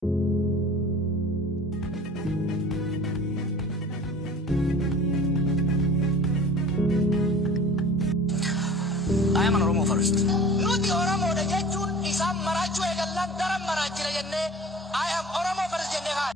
I am an Oromo first. Nuti Oromo da jechuun isaan maraachuu eegallaan daran maraachila jennee I am Oromo first jennee haa.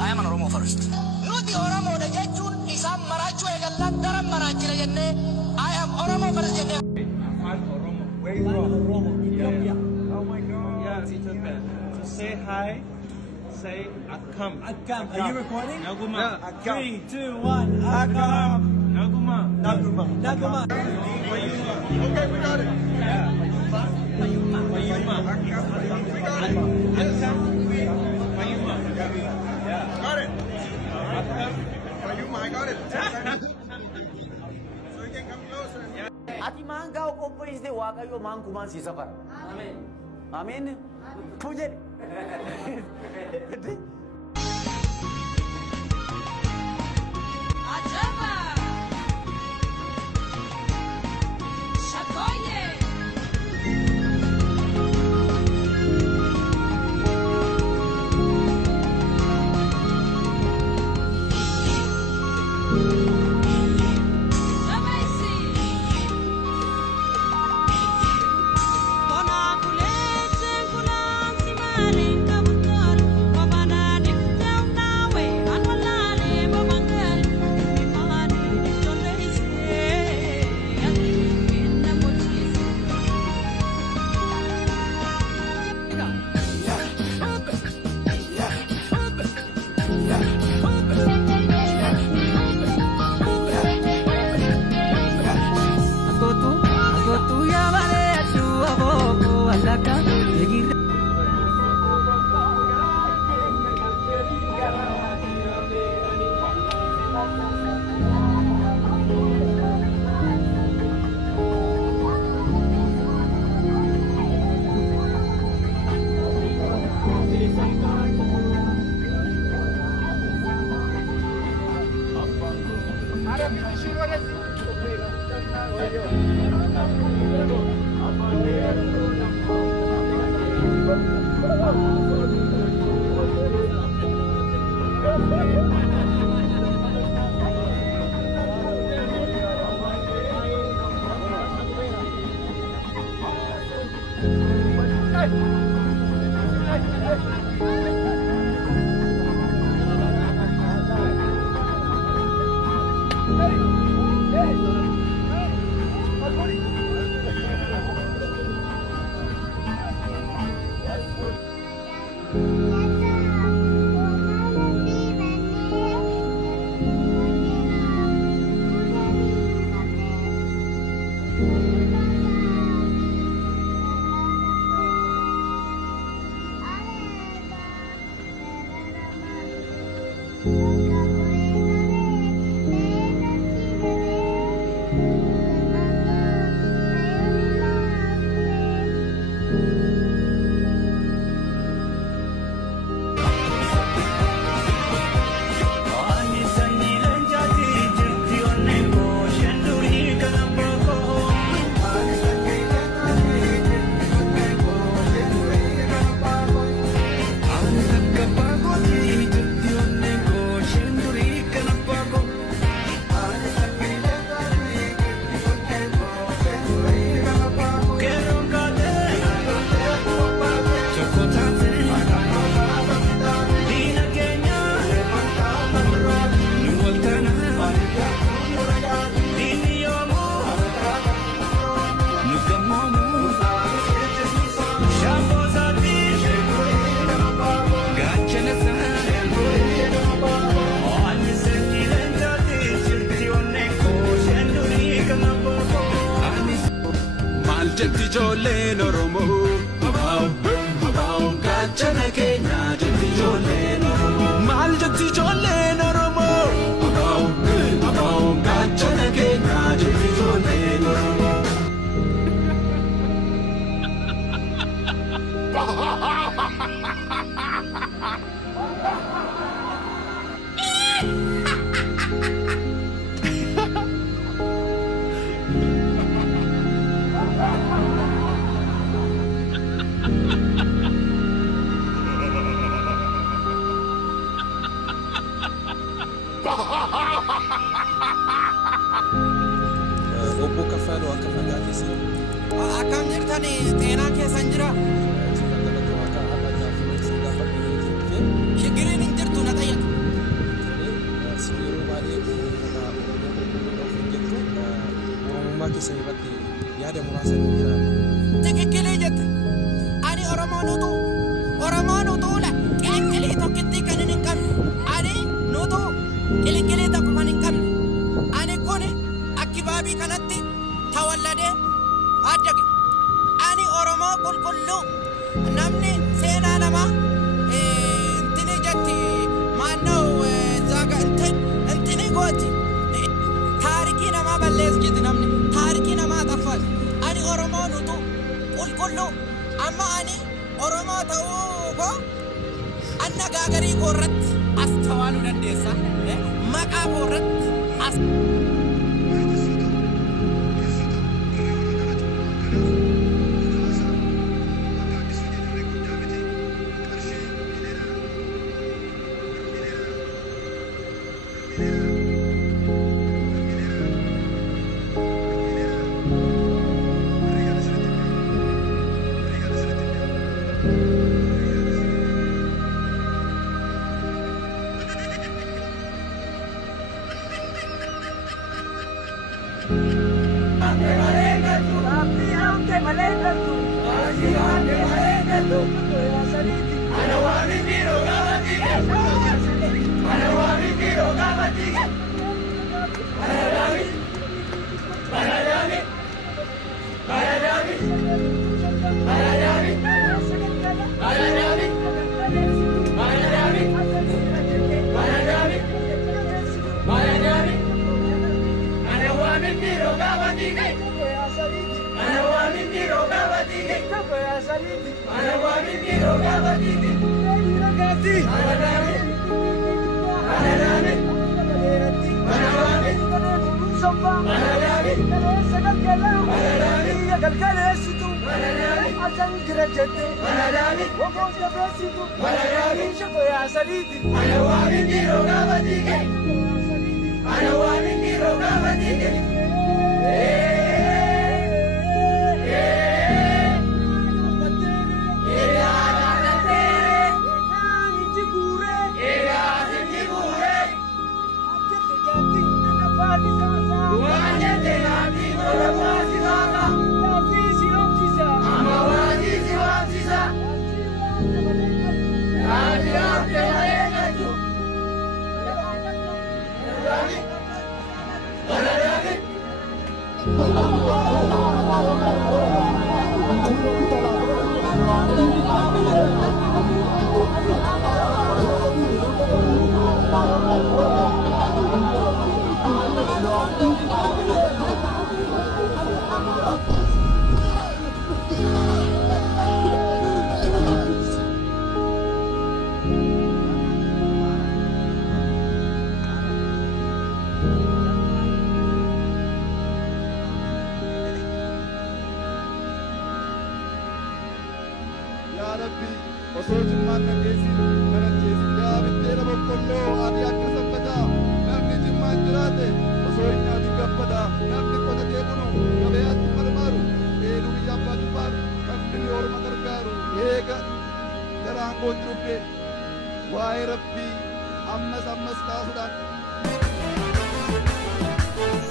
I am an Oromo first. Nuti Oromo da jechuun isaan maraachuu eegallaan daran maraachila jennee I am Oromo first jennee. I'm Oromo. Where you from? Oromo, Ethiopia. Oh my God. Yeah, Ethiopia. So say hi. Say Akam. Akam. Are you recording? Naguma. Yeah. 3, 2, 1. Akam. Naguma. Naguma. Naguma. Payuma. Okay, we got it. Yeah. Payuma. Payuma. We got it. Akam. Payuma. Yeah. Got it. Akam. Payuma, I got it. So you can come closer. Ati manggaw ko po isde wakayo mangkuman si safar. Amin. Amin. Tuje. Ajaba. Shakoye. ijoolleen Oromoo. Abaa'oon gaachana keenya jetti ijoolleen Oromoo. Maal jetti ijoolleen Oromoo. Abaa'oon gaachana keenya jetti ijoolleen Oromoo. Obbo Kaffaloo akka nagaa keessan. Akkam jirtani xeenaan keessan jira? Shigiriin hin jirtu na tayyatu. Oromummaa keessan irratti yaada muraasa ni jira. Tikikkilee jette. Ani Oromoon utuula qilinqilii tokkitti kan hin qabne. Ani nutu qilinqilii tokko kan hin qabne. Ani kun akkibaabii kanatti tawalladee addage. Ani Oromoo qulqulluu namni seenaa namaa intini jetti maannoo zaaga intini gooti. Taarikii namaa ballees jetti namni taarikii namaa xaffaati. Ani Oromoo nutu qulqulluu amma ani Oromoo ta'uu koo anna gaagarii koo irratti as tawaaluu dandeessa. Maqaa koo irratti as.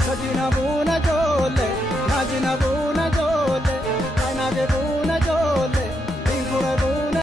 Sajina buna jole, najina buna jole, aina de